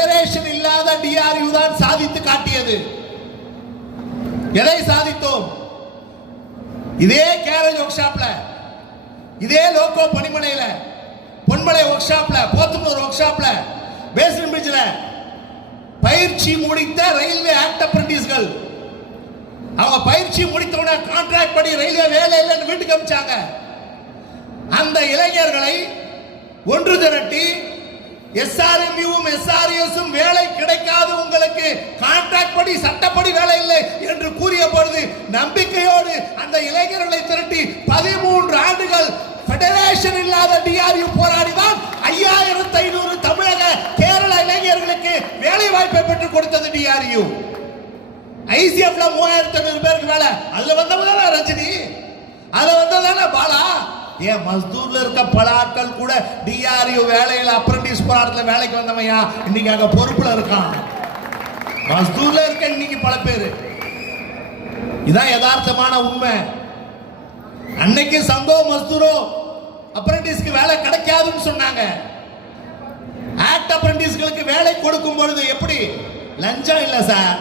Federation இல்லாத டிஆர்யூ தான் சாதித்து காட்டியது. எதை சாதித்தோம்? இதே கேரேஜ் ஒர்க் ஷாப்ல, இதே லோகோ பணிமனையில, பொன்மலை ஒர்க் ஷாப்ல, போத்தனூர் ஒர்க் ஷாப்ல, பேஸ்மென்ட் பிரிட்ஜ்ல பயிற்சி முடித்த ரயில்வே ஆக்ட் அப்ரண்டிஸ்கள் அவங்க பயிற்சி முடித்தவன கான்ட்ராக்ட் படி ரயில்வே வேலை இல்லைன்னு வீட்டுக்கு அனுப்பிச்சாங்க. அந்த இளைஞர்களை ஒன்று திரட்டி எஸ்ஆர்எம்யூவும் எஸ்ஆர்எஸும் வேலை கிடைக்காது, உங்களுக்கு கான்ட்ராக்ட் படி சட்டப்படி வேலை இல்லை என்று கூறிய பொழுது நம்பிக்கையோடு அந்த இளைஞர்களை திரட்டி 13 ஆண்டுகள் ஃபெடரேஷன் இல்லாத டிஆர்யூ போராடிதான் 5500 தமிழக கேரள இளைஞர்களுக்கு வேலை வாய்ப்பை பெற்றுக் கொடுத்தது டிஆர்யூ. ஐசிஎஃப்ல 3500 பேருக்கு வேலை, அதுல வந்தவங்க ரஜினி, அதுல வந்ததான பாலா. ஏன் மஸ்தூர்ல இருக்க பல ஆட்கள் கூட டிஆர்யூ வேலையில அப்ரண்டிஸ் போராட்டத்துல வேலைக்கு வந்தவையா இன்னைக்கு அங்க பொறுப்புல இருக்கான். மஸ்தூர்ல இருக்க இன்னைக்கு பல பேரு. இதான் யதார்த்தமான உண்மை. அன்னைக்கு சங்கோ மஸ்தூரோ அப்ரண்டிஸ்க்கு வேலை கிடைக்காதுன்னு சொன்னாங்க. ஆக்ட் அப்ரண்டிஸ்களுக்கு வேலை கொடுக்கும் பொழுது எப்படி லஞ்சம் இல்ல சார்.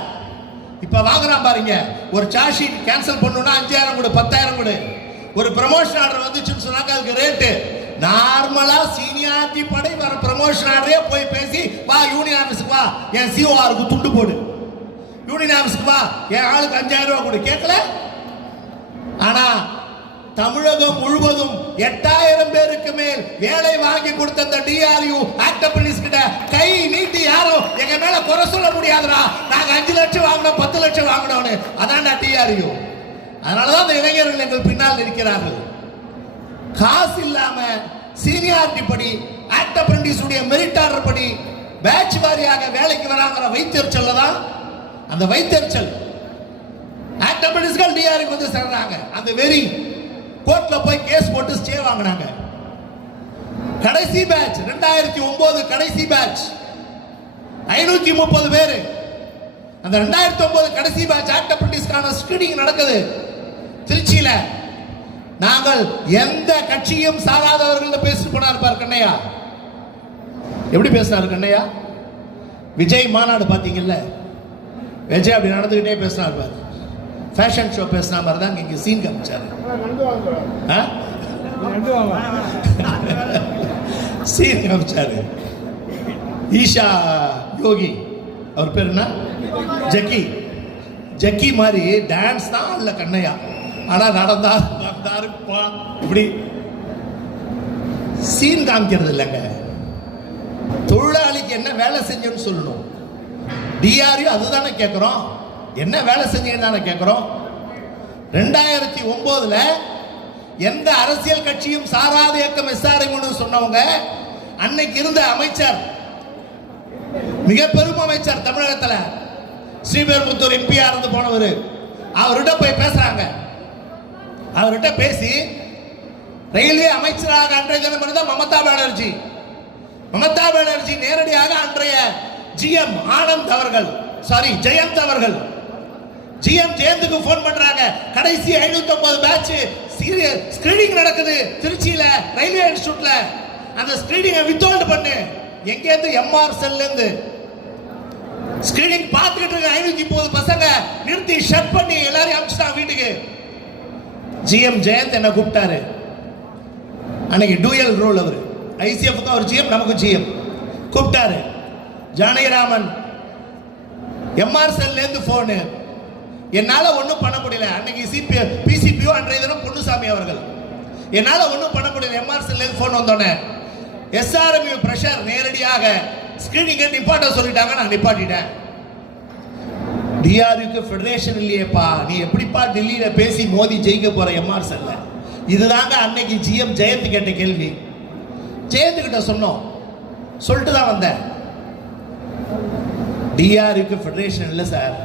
இப்ப வாங்குறான் பாருங்க, ஒரு சார்ஜ் ஷீட் கேன்சல் பண்ணனும்னா 5000 கொடு, 10000 கொடு. ஒரு ப்ரமோஷன் ஆர்டர் வந்துச்சுன்னு சொன்னாங்க, அதுக்கு ரேட்டு நார்மலா சீனியாரிட்டி படி வர ப்ரமோஷன் ஆர்டரே போய் பேசி வா யூனியன் ஆபீஸ்க்கு வா, என் சிஓஆருக்கு துண்டு போடு, யூனியன் ஆபீஸ்க்கு வா என் ஆளுக்கு 5000 ரூபாய் கொடு கேட்கல. ஆனா தமிழகம் முழுவதும் 8000 பேருக்கு மேல் வேலை வாங்கி கொடுத்த அந்த டிஆர்யூ ஆக்ட் அப்ரண்டிஸ் கிட்ட கை நீட்டி யாரும் எங்க மேல குறை சொல்ல முடியாதுடா, நாங்க 5 லட்சம் வாங்கணும் 10 லட்சம் வாங்கணும்னு. அதான்டா டிஆர்யூ. அதனாலதான் அந்த இளைஞர்கள் எங்கள் பின்னால் இருக்கிறார்கள். காசு இல்லாம சீனியாரிட்டி படி ஆக்ட் அப்ரண்டிஸ் உடைய மெரிட் ஆர்டர் படி பேட்ச் வாரியாக வேலைக்கு வராங்கிற வைத்தறிச்சல் தான். அந்த வைத்தறிச்சல் ஆக்ட் அப்ரண்டிஸ்கள் டிஆர்யூ வந்து சேர்றாங்க. அந்த வெறி கோர்ட்ல போய் கேஸ் போட்டு ஸ்டே வாங்கினாங்க. கடைசி பேட்ச் 2009 கடைசி பேட்ச் 530 பேர். அந்த 2009 கடைசி பேட்ச் ஆக்ட் அப்ரண்டிஸ்கான ஸ்கிரீனிங் நடக்குது திருச்சியில. நாங்கள் எந்த கட்சியும் சாராதவர்கள் பேசி போனார் பார் கண்ணையா. எப்படி பேசினாரு கண்ணையா? விஜய் மாநாடு பாத்தீங்கல்ல, விஜய் அப்படி நடந்துகிட்டே பேசினார் பாரு. ஃபேஷன் ஷோ பேசின மாதிரி தான் இங்க சீன் காமிச்சாரு. சீன் காமிச்சாரு. ஈஷா யோகி அவர் பேர் என்ன, ஜக்கி. ஜக்கி மாதிரி டான்ஸ் தான் இல்ல கண்ணையா. ஆனா நடந்தாரு இப்படி சீன் காமிக்கிறது இல்லைங்க. தொழிலாளிக்கு என்ன வேலை செஞ்சோன்னு சொல்லணும். டிஆர்யூ அதுதானே கேட்கிறோம், என்ன வேலை செஞ்சீங்கன்னு தானே கேட்கிறோம். 2009 எந்த அரசியல் கட்சியும் சாராத இயக்கம் எஸ்ஆர்எம் சொன்னவங்க அன்னைக்கு இருந்த அமைச்சர், மிக பெரும் அமைச்சர் தமிழகத்துல ஸ்ரீபெரும்புத்தூர் எம்பியா இருந்து போனவர், அவர்கிட்ட போய் பேசுறாங்க. அவர்கிட்ட பேசி ரயில்வே அமைச்சராக அன்றைய தினம் இருந்தால் மமதா பானர்ஜி. மமதா பானர்ஜி நேரடியாக அன்றைய ஜிஎம் ஆனந்த் அவர்கள், சாரி ஜெயந்த் அவர்கள், ஜிஎம் ஜெயந்துக்கு போன் பண்றாங்க. கடைசி 509 பேட்ச் ஸ்கிரீனிங் நடக்குது திருச்சியில ரயில்வே இன்ஸ்டிடியூட்ல. அந்த ஸ்கிரீனிங்கை வித்ஹோல்ட் பண்ணு. எங்க இருந்து? எம்ஆர் செல்ல இருந்து. ஸ்கிரீனிங் பார்த்துக்கிட்டு இருக்க 530 பசங்க நிறுத்தி ஷட் பண்ணி எல்லாரையும் அனுப்பிச்சிட்டாங்க வீட்டுக்கு. ஜிஎம் ஜெயந்த் என்ன கூப்பிட்டாரு. அன்னைக்கு டூயல் ரோல் அவர், ஐசிஎஃப்க்கு அவர் ஜிஎம், நமக்கு ஜிஎம். கூப்பிட்டாரு. ஜானகிராமன் எம்ஆர் செல்ல இருந்து போனு. என்னால ஒன்றும் பண்ண முடியல. அன்னைக்கு பிசிபிஓ அன்றைய தினம் பொன்னுசாமி அவர்கள். என்னால ஒன்றும் பண்ண முடியல. எம்ஆர் செல்ல இருந்து போன் வந்தோடனே எஸ்ஆர்எம்யூ பிரஷர் நேரடியாக ஸ்கிரீனிங்கை நிப்பாட்ட சொல்லிட்டாங்க. நான் நிப்பாட்டிட்டேன். டிஆர்யூக்கு ஃபெடரேஷன் இல்லையேப்பா, நீ எப்படிப்பா டெல்லியில பேசி மோதி ஜெயிக்க போற எம்ஆர் செல்ல? இதுதாங்க அன்னைக்கு ஜிஎம் ஜெயந்த் கேட்ட கேள்வி. ஜெயந்த் கிட்ட சொன்னோம், சொல்லிட்டு தான் வந்தேன். டிஆர்யூக்கு ஃபெடரேஷன் இல்லை சார்,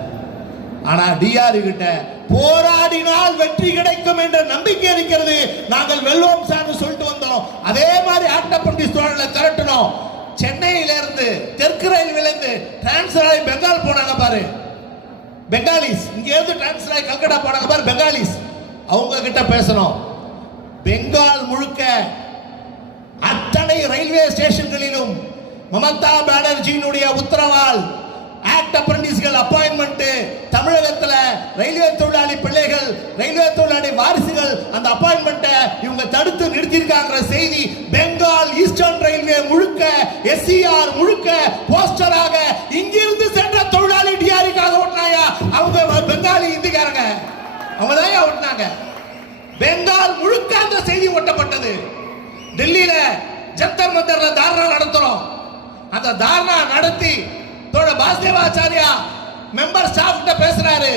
ஆனா டிஆர்யூ கிட்ட போராடினால் வெற்றி கிடைக்கும் என்ற நம்பிக்கை இருக்கிறது. நாங்கள் வெல்வோம் சார் சொல்லிட்டு வந்தோம். அதே மாதிரி ஆக்ட் அப்ரண்டிஸ் தொழிலை திரட்டணும். சென்னையில இருந்து தெற்கு ரயில்வேல இருந்து டிரான்ஸ்ஃபர் ஆகி பெங்கால் போனாங்க பாரு, பெங்காலிஸ். இங்க இருந்து டிரான்ஸ்ஃபர் ஆகி கல்கட்டா போனாங்க பாரு, பெங்காலிஸ். அவங்க கிட்ட பேசணும். பெங்கால் முழுக்க அத்தனை ரயில்வே ஸ்டேஷன்களிலும் மமதா பானர்ஜியினுடைய உத்தரவால் ஆக்ட் அப்ரண்டிஸ்கள் அப்பாயின்மெண்ட் தமிழகத்துல ரயில்வே தொழிலாளி பிள்ளைகள், ரயில்வே தொழிலாளி வாரிசுகள் அந்த அப்பாயின்மெண்ட்டை இவங்க தடுத்து நிறுத்தியிருக்காங்க செய்தி பெங்கால் ஈஸ்டர்ன் ரயில்வே முழுக்க எஸ்சிஆர் முழுக்க போஸ்டராக இங்கிருந்து சென்ற தொழிலாளி டிஆரிக்காக ஓட்டினாங்க. அவங்க பெங்காலி இந்திக்காரங்க, அவங்க தான் ஓட்டினாங்க. பெங்கால் முழுக்க அந்த செய்தி ஒட்டப்பட்டது. டெல்லியில ஜந்தர் மந்தர்ல தாரணா நடத்துறோம். அந்த தாரணா நடத்தி பாஸ்தேவாச்சாரியா மெம்பர் ஸ்டாஃப் கிட்ட பேசுறாரு.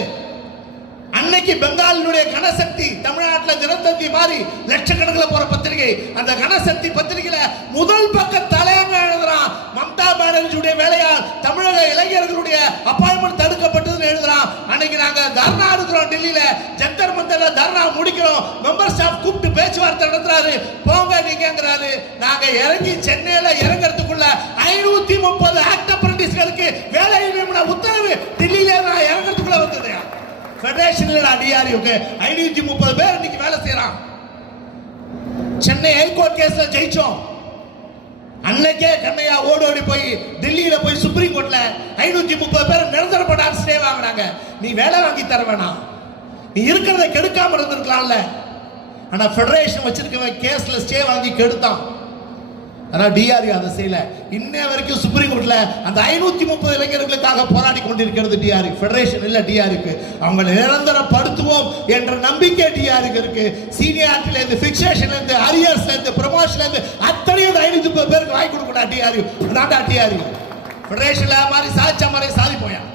அன்னைக்கு பெங்காலினுடைய கனசக்தி தமிழ்நாட்டில் தினத்தந்தி மாதிரி லட்சக்கணக்கில் போற பத்திரிகை, அந்த கனசக்தி பத்திரிகையில முதல் பக்க தலையங்க எழுதுறான், மம்தா பானர்ஜியுடைய வேலையால் தமிழக இளைஞர்களுடைய அப்பாயின்மெண்ட் தடுக்கப்பட்டதுன்னு எழுதுறான். அன்னைக்கு நாங்க தர்ணா எடுக்கிறோம், டெல்லியில ஜந்தர் மந்தர்ல தர்ணா முடிக்கிறோம். மெம்பர் ஸ்டாஃப் கூப்பிட்டு பேச்சுவார்த்தை நடத்துறாரு. போங்க நீங்கிறாரு. நாங்க இறங்கி சென்னையில இறங்குறதுக்குள்ள 530 ஆக்ட் அப்ரண்டிஸ்களுக்கு வேலை நியமன உத்தரவு டெல்லியில நான் இறங்குறதுக்குள்ள வந்தது. ஃபெடரேஷன்ல டிஆர்யூக்கு 530 பேர் இன்னைக்கு வேலை செய்யறான். சென்னை ஹைகோர்ட் கேஸ்ல ஜெயிச்சோம். அன்னைக்கே கண்ணையா ஓடோடி போய் டெல்லியில போய் சுப்ரீம் கோர்ட்ல 530 பேர் நிரந்தர ஸ்டே வாங்கினாங்க. நீ வேலை வாங்கி தர வேணாம், நீ இருக்கிறத கெடுக்காம இருந்திருக்கலாம்ல. ஆனா ஃபெடரேஷன் வச்சிருக்கவன் கேஸ்ல ஸ்டே வாங்கி கெடுத்தான். ஆனா டிஆர்யூ அதை செய்யல. இன்ன வரைக்கும் சுப்ரீம் கோர்ட்ல அந்த 530 இளைஞர்களுக்காக போராடி கொண்டிருக்கிறது டிஆர்யூ, ஃபெடரேஷன் இல்ல டிஆர்யூக்கு. அவங்க நிரந்தரப்படுத்துவோம் என்ற நம்பிக்கை டிஆர்யூக்கு இருக்கு. சீனியாரிட்டில இருந்து, ஃபிக்சேஷன்ல இருந்து, அரியர்ஸ்ல இருந்து, ப்ரமோஷன்ல இருந்து அத்தனையும் 530 பேருக்கு வாங்கி கொடுக்கணும் டிஆர்யூ. அதான்டா டிஆர்யூ. ஃபெடரேஷன்ல மாதிரி சாதிச்ச மாதிரி சாதிப்போம்.